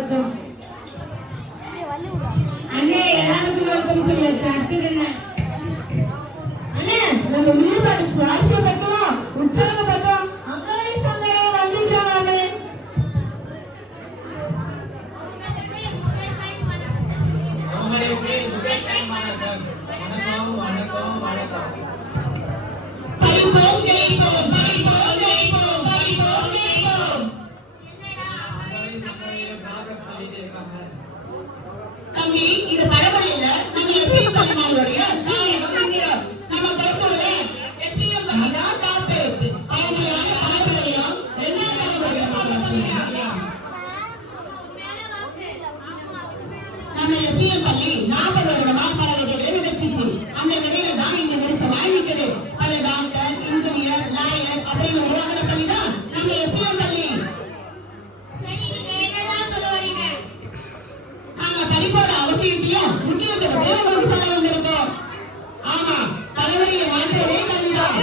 வணக்கம். அண்ணே எல்லாருக்கும் வணக்கம் சொல்லியாச்சு. அடுத்தது அண்ணே நம்ம விழுப்பாடு சுவாரஸ்ய பத்தோம் உற்சாக பத்தோம் அங்கவே சங்கரே வந்துட்டாங்க. தம்பி இது பரவல் இல்ல. நம்ம எஸ்பிஎம் பள்ளிமானுடைய நம்ம கருத்துள்ள எஸ்பிஎம் பள்ளிதான் டாப் பேஜ். அவங்களுடைய ஆளுமையும் என்ன நம்ம எஸ்பிஎம் பள்ளி 40 வருடமா பல வகைகளை நிகழ்ச்சிச்சு. அந்த நிலையில தான் இங்க முடிச்ச வாழ்க்கைது. பல டாக்டர், இன்ஜினியர், லாயர் அப்படின்னு உருவாக்குற பள்ளி தான் நம்ம எஸ்பிஎம் பள்ளி. படிப்போட அவசியத்தையும் முக்கியத்துவத்தையும் சொல்ல வந்திருக்கோம். ஆமா, தலைவரையை மாற்றவே கல்விதான்.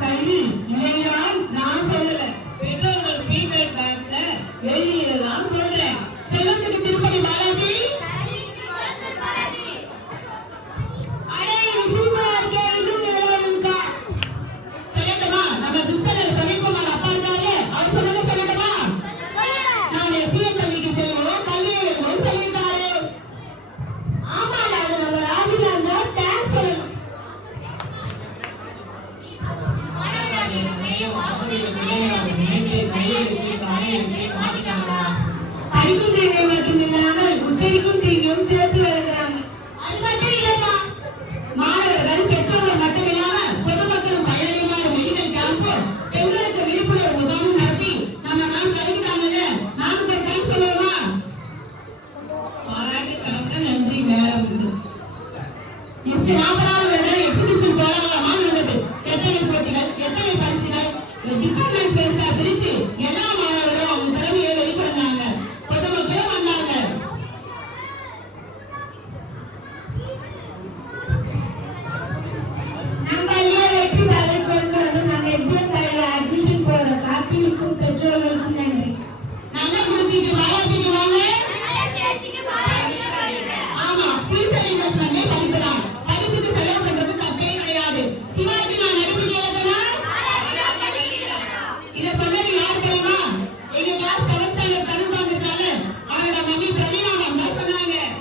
கல்வி இவைதான் நான் சொல்லல, பெற்றோர்கள் ஃபீட்பேக் பேக்ல எழுதியதான் சொல்றேன். செல்வத்துக்கு திருப்பதி பாலாஜி சொல்லட்டுமா? நம்ம துச்சனர் பிரவீன்குமார் அப்பா இருக்காரு, அவர் சொன்னதை சொல்லட்டுமா? நான் எஸ்பிஎம் பள்ளிக்கு செல்வோம், கல்வியை வெல்வோம் சொல்லியிருக்காரு. மாணவராகிய நம்மையும் வாக்குறுதி